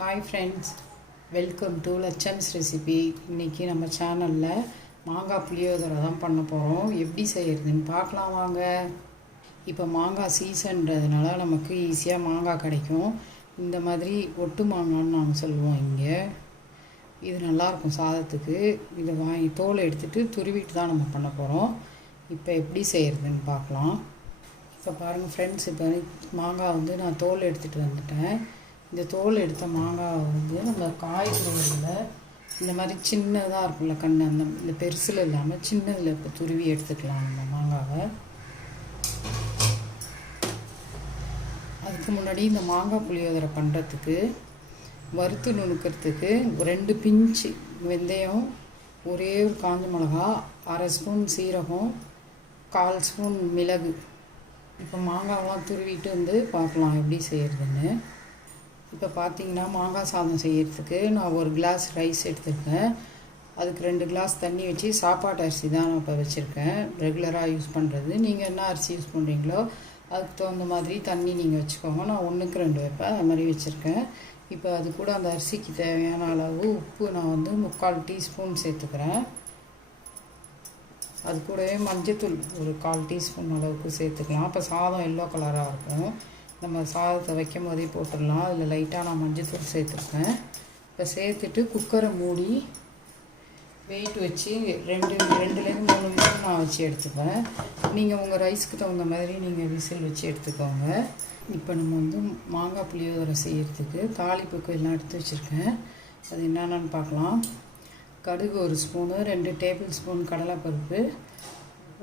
Hi friends, welcome to லட்சம்ஸ் recipe. இன்றைக்கி நம்ம சேனலில் மாங்காய் புளியோதரை தான் பண்ண போகிறோம். எப்படி செய்கிறதுன்னு பார்க்கலாம் வாங்க. இப்போ மாங்காய் சீசன்றதுனால நமக்கு ஈஸியாக மாங்காய் கிடைக்கும். இந்த மாதிரி ஒட்டு மாங்கான்னு நாங்கள் சொல்லுவோம் இங்கே. இது நல்லாயிருக்கும் சாதத்துக்கு. இதை வாங்கி தோலை எடுத்துகிட்டு துருவிட்டு தான் நம்ம பண்ண போகிறோம். இப்போ எப்படி செய்கிறதுன்னு பார்க்கலாம். இப்போ பாருங்கள் ஃப்ரெண்ட்ஸ், இப்போ மாங்காய் நான் தோல் எடுத்துகிட்டு வந்துட்டேன். இந்த தோல் எடுத்த மாங்காய் நம்ம காய்கறிகளில் இந்த மாதிரி சின்னதாக இருக்குல்ல கண்ணு, இந்த பெருசில் இல்லாமல் சின்னதில் இப்போ துருவி எடுத்துக்கலாம் நம்ம மாங்காவை. அதுக்கு முன்னாடி இந்த மாங்காய் புளியோதரை பண்ணுறதுக்கு வறுத்து நுணுக்கிறதுக்கு 2 பிஞ்சு வெந்தயம், ஒரே ஒரு காஞ்ச மிளகா, 1/2 ஸ்பூன் சீரகம், 1/4 ஸ்பூன் மிளகு. இப்போ மாங்காயெல்லாம் துருவிட்டு பார்க்கலாம் எப்படி செய்கிறதுன்னு. இப்போ பார்த்தீங்கன்னா மாங்காய் சாதம் செய்கிறதுக்கு நான் 1 கிளாஸ் ரைஸ் எடுத்துருக்கேன். அதுக்கு 2 கிளாஸ் தண்ணி வச்சு சாப்பாட்டு அரிசி தான் நான் இப்போ வச்சுருக்கேன், ரெகுலராக யூஸ் பண்ணுறது. நீங்கள் என்ன அரிசி யூஸ் பண்ணுறீங்களோ அதுக்கு தகுந்த மாதிரி தண்ணி நீங்கள் வச்சுக்கோங்க. நான் 1க்கு 2 வைப்பேன், அது மாதிரி வச்சுருக்கேன். இப்போ அது கூட அந்த அரிசிக்கு தேவையான அளவு உப்பு நான் 3/4 டீஸ்பூன் சேர்த்துக்கிறேன். அது கூடவே மஞ்சத்தூள் ஒரு 1/4 டீஸ்பூன் அளவுக்கு சேர்த்துக்கலாம். அப்போ சாதம் எல்லோ கலராக இருக்கும். நம்ம சாதத்தை வைக்கும் போதே போட்டுடலாம். அதில் லைட்டாக நான் மஞ்சத்தூள் சேர்த்துருக்கேன். இப்போ சேர்த்துட்டு குக்கரை மூடி வெயிட் வச்சு 2லேருந்து 3 விசில் நான் வச்சு எடுத்துப்பேன். நீங்கள் உங்கள் ரைஸ்க்கு தகுந்த மாதிரி நீங்கள் விசில் வச்சு எடுத்துக்கோங்க. இப்போ நம்ம மாங்காய் புளியோதரை செய்கிறதுக்கு தாளிப்புக்கு எல்லாம் எடுத்து வச்சுருக்கேன். அது என்னென்னு பார்க்கலாம். கடுகு 1 ஸ்பூனு, 2 டேபிள் ஸ்பூன் கடலைப்பருப்பு,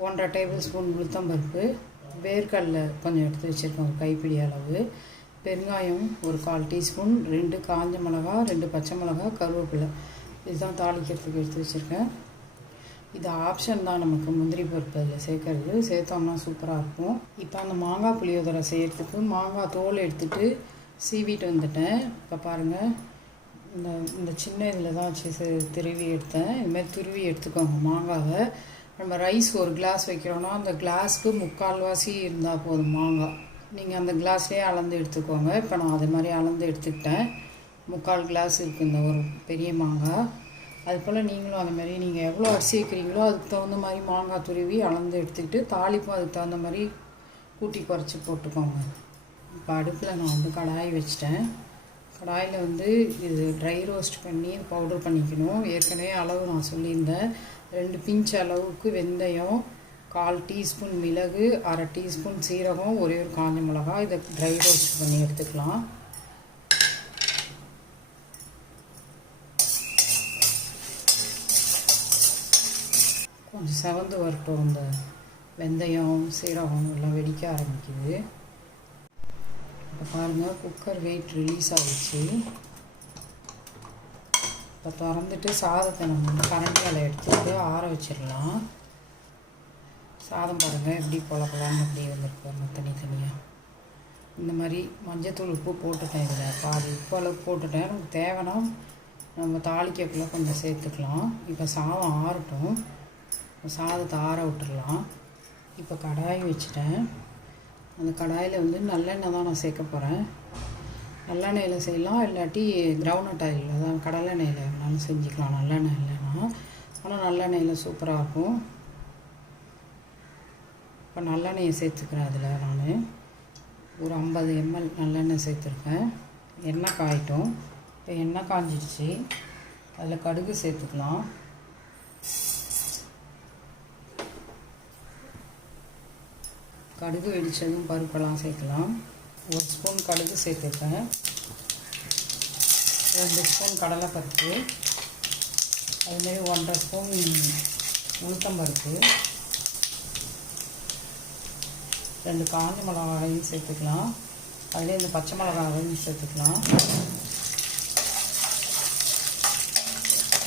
1/2 டேபிள் ஸ்பூன் உளுத்தம்பருப்பு, வேர்க்கடலை கொஞ்சம் எடுத்து வச்சுருக்கேன், ஒரு கைப்பிடி அளவு, பெருங்காயம் ஒரு 1/4 டீஸ்பூன், 2 காஞ்ச மிளகா, 2 பச்சை மிளகா, கருவேப்பிலை. இதுதான் தாளிக்கிறதுக்கு எடுத்து வச்சுருக்கேன். இது ஆப்ஷன் தான், நமக்கு முந்திரி பருப்பு அதில் சேர்க்கறது. சேர்த்தோம்னா சூப்பராக இருக்கும். இப்போ அந்த மாங்காய் புளியோதரை செய்கிறதுக்கு மாங்காய் தோல் எடுத்துகிட்டு சீவிட்டு வந்துட்டேன். இப்போ பாருங்கள், இந்த சின்ன இதில் தான் வச்சு திருவி எடுத்தேன். இதுமாதிரி துருவி எடுத்துக்கோங்க மாங்காவை. நம்ம ரைஸ் 1 கிளாஸ் வைக்கிறோன்னா அந்த கிளாஸ்க்கு 3/4 இருந்தால் போதும் மாங்காய். நீங்கள் அந்த கிளாஸ்லேயே அளந்து எடுத்துக்கோங்க. இப்போ நான் அது மாதிரி அளந்து எடுத்துக்கிட்டேன். 3/4 கிளாஸ் இருக்குது இந்த ஒரு பெரிய மாங்காய். அது போல் நீங்களும் அது மாதிரி நீங்கள் எவ்வளோ அரிசி வைக்கிறீங்களோ அதுக்கு தகுந்த மாதிரி மாங்காய் துருவி அளந்து எடுத்துக்கிட்டு தாளிப்பும் அதுக்கு தகுந்த மாதிரி கூட்டி குறைச்சி போட்டுக்கோங்க. இப்போ அடுப்பில் நான் கடாய் வச்சிட்டேன். கடாயில் இது ட்ரை ரோஸ்ட் பண்ணி பவுடர் பண்ணிக்கணும். ஏற்கனவே அளவு நான் சொல்லியிருந்தேன். 2 பிஞ்ச் அளவுக்கு வெந்தயம், 1/4 டீஸ்பூன் மிளகு, 1/2 டீஸ்பூன் சீரகம், ஒரே ஒரு காஞ்ச மிளகாய். இதை ட்ரை ரோஸ்ட் பண்ணி எடுத்துக்கலாம். கொஞ்சம் செவந்து வரட்டும். இந்த வெந்தயம் சீரகம் எல்லாம் வெடிக்க ஆரம்பிக்குது. இப்போ பாருங்கள், குக்கர் வெயிட் ரிலீஸ் ஆகிடுச்சு. இப்போ திறந்துட்டு சாதத்தை நம்ம கரண்டியால் எடுத்துகிட்டு ஆற வச்சிடலாம். சாதம் பாருங்கள் எப்படி பொலப்பலான்னு அப்படி வந்துருக்கு தனித்தனியாக. இந்த மாதிரி மஞ்சத்தூள் உப்பு போட்டுட்டேன். இதில் பாதி உப்பு அளவுக்கு போட்டுட்டேன். நமக்கு தேவைன்னா நம்ம தாளிக்கக்குள்ளே கொஞ்சம் சேர்த்துக்கலாம். இப்போ சாதம் ஆறட்டும். சாதத்தை ஆற விட்டுடலாம். இப்போ கடாய் வச்சுட்டேன். அந்த கடாயில் நல்லெண்ணெய் தான் நான் சேர்க்க போகிறேன். நல்லெண்ணெயில் செய்யலாம், இல்லாட்டி கிரவுண்ட் ஆயிலில் தான், கடலெண்ணெயில் வேணாலும் செஞ்சுக்கலாம். நல்லெண்ணெய் இல்லைன்னா, ஆனால் நல்லெண்ணெயில் சூப்பராக இருக்கும். இப்போ நல்லெண்ணெயை சேர்த்துக்கிறேன். அதில் நான் ஒரு 50 ml நல்லெண்ணெய் சேர்த்துருக்கேன். எண்ணெய் காயட்டும். இப்போ எண்ணெய் காஞ்சிடுச்சு. அதில் கடுகு சேர்த்துக்கலாம். கடுகு வெடித்ததும் பருப்பெல்லாம் சேர்க்கலாம். 1 ஸ்பூன் கடுகு சேர்த்துருக்கேன். 2 ஸ்பூன் கடலைப்பருப்பு, அதுமாரி 1/2 ஸ்பூன் உளுத்தம்பருப்பு, 2 காஞ்ச மிளகாயும் சேர்த்துக்கலாம். அதிலே இந்த பச்சை மிளகாயும் சேர்த்துக்கலாம்.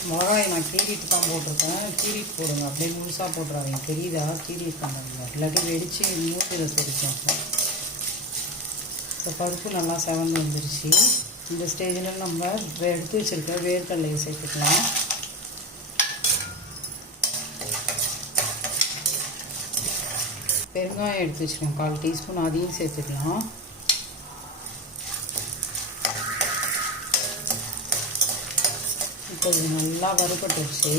மிளகாயை நான் கீறிட்டு தான் போட்டிருக்கேன். கீறிட்டு போடுங்க, அப்படியே முழுசாக போட்டுறாதீங்க. தெரியுதா? கீறிட்டு பண்ணுங்க, இல்லாட்டி வெடித்து மூட்டில் தெரிக்கும். இப்போ பருப்பு நல்லா செவந்து வந்துருச்சு. இந்த ஸ்டேஜில் நம்ம எடுத்து வச்சுருக்க வேர்க்கடலையை சேர்த்துக்கலாம். பெருங்காயம் எடுத்து வச்சுருக்கோம் 1/4 டீஸ்பூன், அதையும் சேர்த்துக்கலாம். இப்போ இது நல்லா வறுபட்டுருச்சு.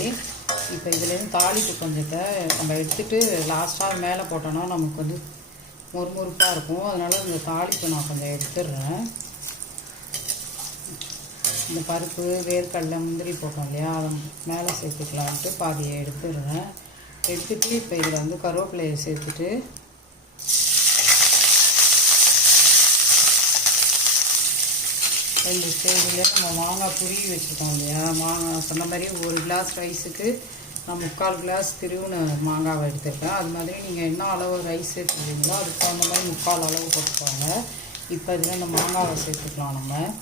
இப்போ இதுலேருந்து தாளிப்பு கொஞ்சத்தை நம்ம எடுத்துகிட்டு லாஸ்ட்டாக மேலே போட்டோன்னா நமக்கு வந்து மொறுமொறுப்பாக இருக்கும். அதனால் இந்த தாளிப்பு நான் கொஞ்சம் எடுத்துடுறேன். இந்த பருப்பு, வேர்க்கடலை, முந்திரி போட்டோம் இல்லையா, அதை மேலே சேர்த்துக்கலான்ட்டு பாதியை எடுத்துடுறேன். எடுத்துகிட்டு இப்போ இதில் வந்து கருவேப்பிலையை சேர்த்துட்டு ரெண்டு ஸ்டேஜில் நம்ம மாங்காய் துருவி வச்சுருக்கோம் இல்லையா, மாங்காய் சொன்ன மாதிரி ஒரு கிளாஸ் ரைஸுக்கு நான் 3/4 கிளாஸ் திருவின மாங்காவை எடுத்துருக்கேன். அது மாதிரி நீங்கள் என்ன அளவு ரைஸ் சேர்த்துக்கிறீங்களோ அதுக்கு தகுந்த மாதிரி 3/4 அளவு போட்டுக்கோங்க. இப்போ இதில் இந்த மாங்காவை சேர்த்துக்கலாம். நம்ம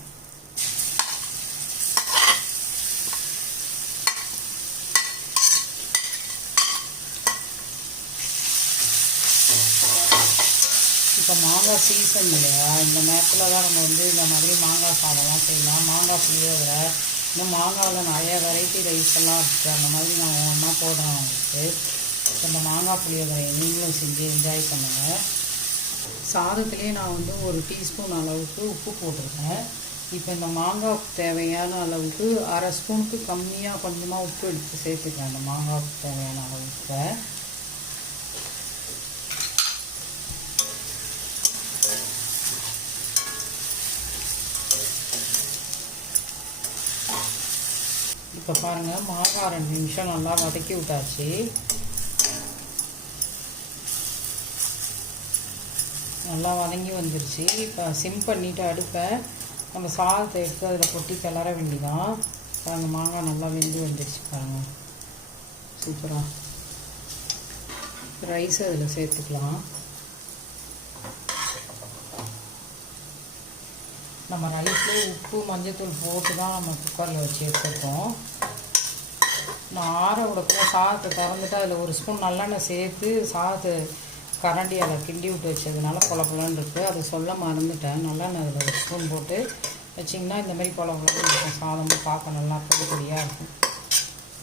இப்போ மாங்காய் சீசன் இல்லையா, இந்த நேரத்தில் தான் நம்ம வந்து இந்த மாதிரி மாங்காய் சாதம்லாம் செய்யலாம். மாங்காய் புளியோதரை, இன்னும் மாங்காவில் நிறைய வெரைட்டி ரைஸ் எல்லாம் இருக்குது. அந்த மாதிரி நான் ஒன்றா போடுறேன் உங்களுக்கு. இந்த மாங்காய் புளியோதரையை நீங்களும் செஞ்சு என்ஜாய் பண்ணுங்கள். சாதத்துலேயே நான் வந்து 1 டீஸ்பூன் அளவுக்கு உப்பு போட்டிருக்கேன். இப்போ இந்த மாங்காய் தேவையான அளவுக்கு 1/2 ஸ்பூனுக்கு கம்மியாக கொஞ்சமாக உப்பு எடுத்து சேர்த்துக்கிறேன். அந்த மாங்காய்க்கு தேவையான அளவுக்கு இப்போ பாருங்கள், மாங்காய் 2 நிமிஷம் நல்லா வதக்கி விட்டாச்சு. நல்லா வதங்கி வந்துருச்சு. இப்போ சிம் பண்ணிவிட்டு அடுப்பை நம்ம சாதத்தை எடுத்து அதில் கொட்டி கிளற வேண்டிதான். பாருங்கள், மாங்காய் நல்லா வெந்து வந்துருச்சு. பாருங்கள், சூப்பராக. ரைஸ் அதில் சேர்த்துக்கலாம். நம்ம ரைஸ்லேயே உப்பு, மஞ்சத்தூள் போட்டு தான் நம்ம குக்கரில் வச்சு எடுத்துருக்கோம். நான் ஆற விடக்குள்ள சாதத்தை திறந்துட்டு அதில் 1 ஸ்பூன் நல்லெண்ணெய் சேர்த்து சாதத்தை கரண்டியால் கிண்டி விட்டு வச்சதுனால பொலன்னு இருக்குது. அதை சொல்ல மறந்துட்டேன். நல்லெண்ணெய் அதில் 1 ஸ்பூன் போட்டு வச்சிங்கன்னா இந்த மாதிரி பொலன்னு இருக்கும். சாதமும் பார்க்க நல்லா பொடியாக இருக்கும்.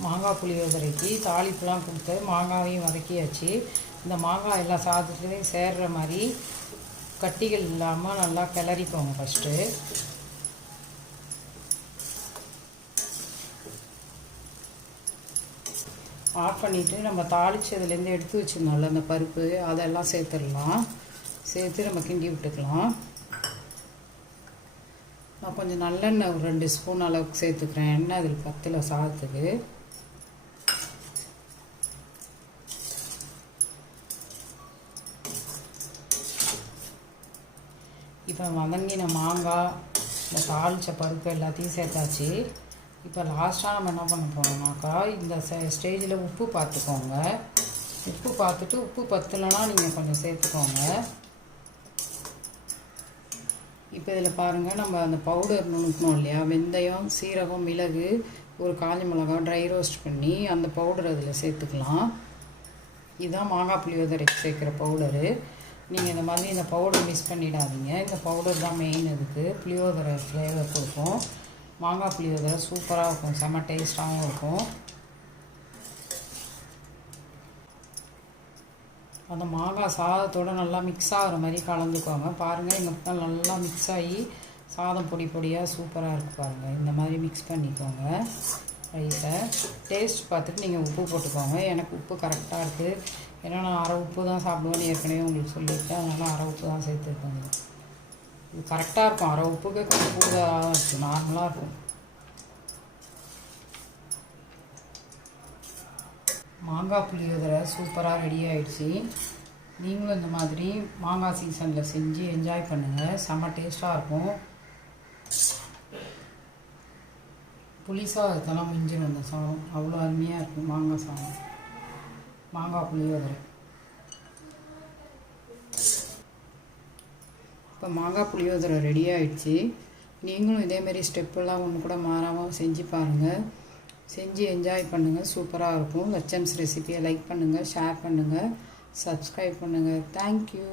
மாங்காய் புளியோதரைக்கு தாளிப்புலாம் கொடுத்து மாங்காயையும் வதக்கியாச்சு. இந்த மாங்காய் எல்லா சாதத்துலேயும் சேர்கிற மாதிரி கட்டிகள் இல்லாமல் நல்லா கிளறிக்கோங்க ஃபஸ்ட்டு. ஆஃப் பண்ணிவிட்டு நம்ம தாளிச்சதுலேருந்து எடுத்து வச்சுருந்தோம்ல அந்த பருப்பு, அதெல்லாம் சேர்த்துடலாம். சேர்த்து நம்ம கிண்டி விட்டுக்கலாம். நான் கொஞ்சம் நல்லெண்ணெய் ஒரு 2 ஸ்பூன் அளவுக்கு சேர்த்துக்கிறேன். எண்ணெய் அதில் பத்தல சாதத்துக்கு. இப்போ வதங்கின மாங்காய், இந்த தாளித்த பருப்பு எல்லாத்தையும் சேர்த்தாச்சு. இப்போ லாஸ்ட்டாக நம்ம என்ன பண்ண போகிறோம்னாக்கா, இந்த ஸ்டேஜில் உப்பு பார்த்துக்கோங்க. உப்பு பார்த்துட்டு உப்பு பத்தலைன்னா நீங்கள் கொஞ்சம் சேர்த்துக்கோங்க. இப்போ இதில் பாருங்கள், நம்ம அந்த பவுடர் நுணுக்கணும் இல்லையா, வெந்தயம், சீரகம், மிளகு, ஒரு காஞ்ச மிளகாய் ட்ரை ரோஸ்ட் பண்ணி அந்த பவுடர் அதில் சேர்த்துக்கலாம். இதுதான் மாங்காய் புளியோதரைக்கு சேர்க்குற பவுடரு. நீங்கள் இந்த மாதிரி இந்த பவுடர் மிஸ் பண்ணிடாதீங்க. இந்த பவுடர் தான் மெயின். இதுக்கு புளியோதரை ஃப்ளேவர் கொடுக்கும். மாங்காய் புளியோதரை சூப்பராக இருக்கும், செம்ம டேஸ்ட்டாகவும் இருக்கும். அந்த மாங்காய் சாதத்தோடு நல்லா மிக்ஸ் ஆகிற மாதிரி கலந்துக்கோங்க. பாருங்கள், இந்த பக்கம் நல்லா மிக்ஸ் ஆகி சாதம் பொடி பொடியாக சூப்பராக இருக்குது. பாருங்கள், இந்த மாதிரி மிக்ஸ் பண்ணிக்கோங்க ரைஸை. டேஸ்ட் பார்த்துட்டு நீங்கள் உப்பு போட்டுக்கோங்க. எனக்கு உப்பு கரெக்டாக இருக்குது. ஏன்னா நான் 1/2 உப்பு தான் சாப்பிடுவேன்னு ஏற்கனவே உங்களுக்கு சொல்லியிருக்கேன். அதனால் 1/2 உப்பு தான் சேர்த்துருக்கேங்க. இது கரெக்டாக இருக்கும். 1/2 உப்புக்கு கொஞ்சம் கூடுதலாக இருக்கும், நார்மலாக இருக்கும். மாங்காய் புளியோதரை சூப்பராக ரெடி ஆகிடுச்சு. நீங்களும் இந்த மாதிரி மாங்காய் சீசனில் செஞ்சு என்ஜாய் பண்ணுங்கள். செம்ம டேஸ்ட்டாக இருக்கும். புளி சாதத்தெல்லாம் மிஞ்சிடும் அந்த சாதம். அவ்வளோ அருமையாக இருக்கும் மாங்காய் சாதம், மாங்காய் புளியோதரை. இப்போ மாங்காய் புளியோதரை ரெடி ஆகிடுச்சு. நீங்களும் இதேமாரி ஸ்டெப்பெல்லாம் ஒன்று கூட மாறாமல் செஞ்சு பாருங்கள். செஞ்சு என்ஜாய் பண்ணுங்கள். சூப்பராக இருக்கும். லட்சம்ஸ் ரெசிபியை லைக் பண்ணுங்கள், ஷேர் பண்ணுங்கள், சப்ஸ்கிரைப் பண்ணுங்கள். தேங்க்யூ.